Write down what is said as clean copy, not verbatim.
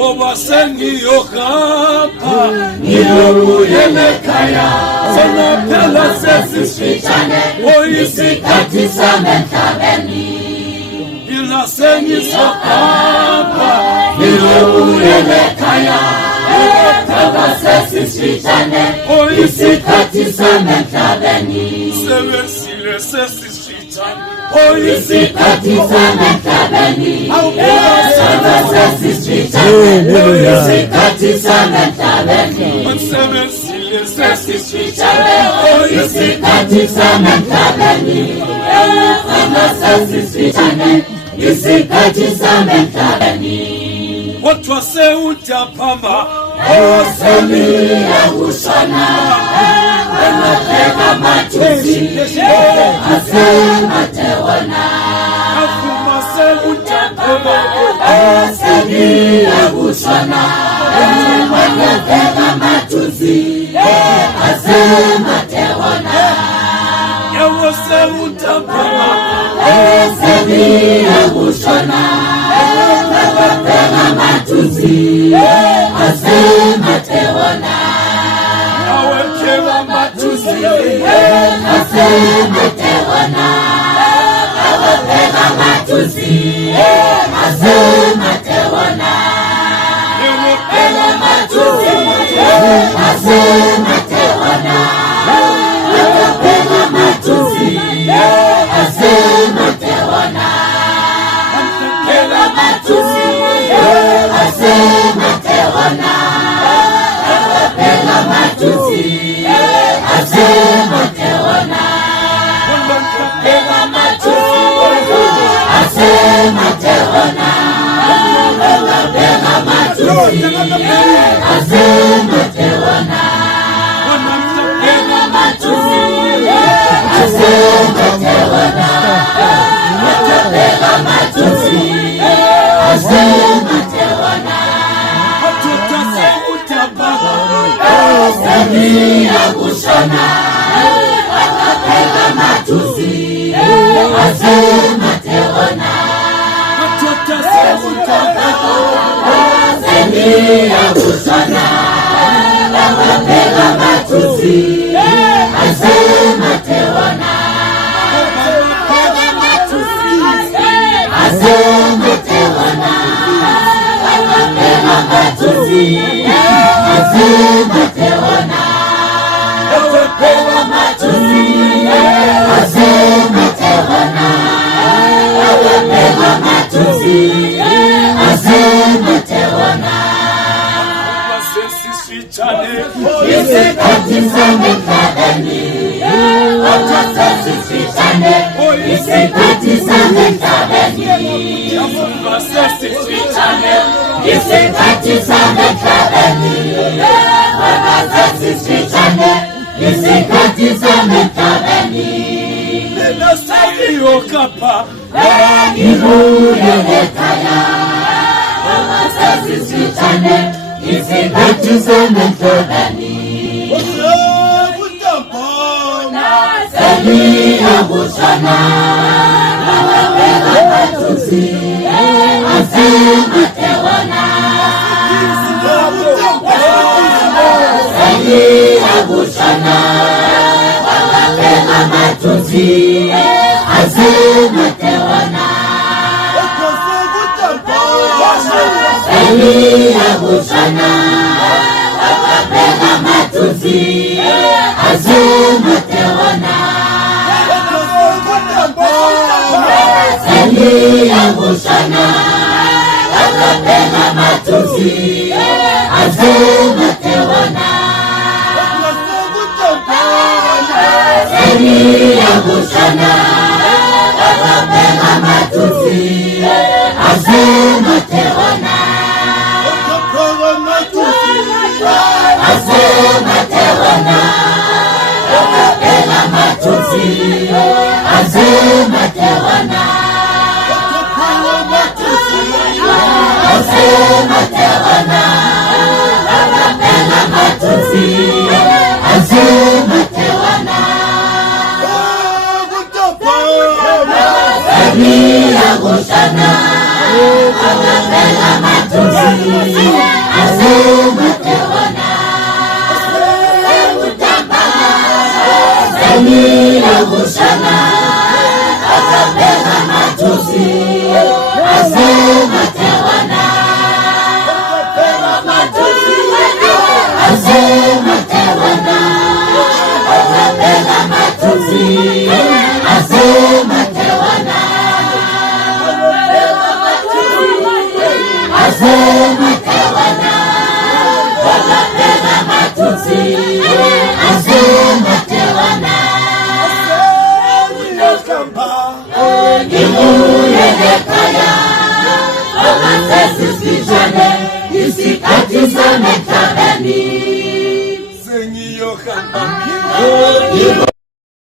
Obasengi yokapa niyo yemekaya sana pela sesi switane oyisikati sametabeni ila sengi sokapa niyo yemekaya pela sesi switane oyisikati sametabeni sevesile sesi switane oyisikati sametabeni watu wase utapamba osemia usana wenapega matusi asema tewana afumase utapamba osemia usana wenapega matusi asema tewana yawase utapamba osemia usana wenapega matusi asema tewana awekela matusi asema tewana awekela matusi asema tewana awekela matusi asema tewana awekela matusi asema tewana awekela matusi asema tewana awekela matusi asema tewana awekela matusi asema tewana awekela matusi asema tewana awekela matusi asema tewana awekela matusi asema tewana Samia kushana akapela matusi asema tewana Samia kushana akapela matusi asema tewana asema tewana akapela matusi asema tewana akapela matusi asema tewana akapela matusi asema tewana isikati sametabeni wakasesi switane isikati sametabeni wakasesi switane isikati sametabeni wakasesi switane isikati sametabeni nenasaki okapa niruyeletaya wakasesi switane isikati sametabeni Samia kushana akapela matusi asema tewana Samia kushana akapela matusi asema tewana Samia kushana akapela matusi asema tewana Samia kushana akapela matusi asema tewana Samia kushana akapela matusi asema tewana asema tewana akapela matusi matusi, azema tewana, azema tewana, akapela matusi, azema tewana, Samia Gushana, akapela matusi, azema tewana, Samia Gushana, akapela matusi, azema tewana, azema tewana, akapela matusi, azema tewana, azema tewana, akapela matusi, azema tewana, Nimuyelekaya, wakasesisijane, isikatizane tabeni. Sengiyo kambami.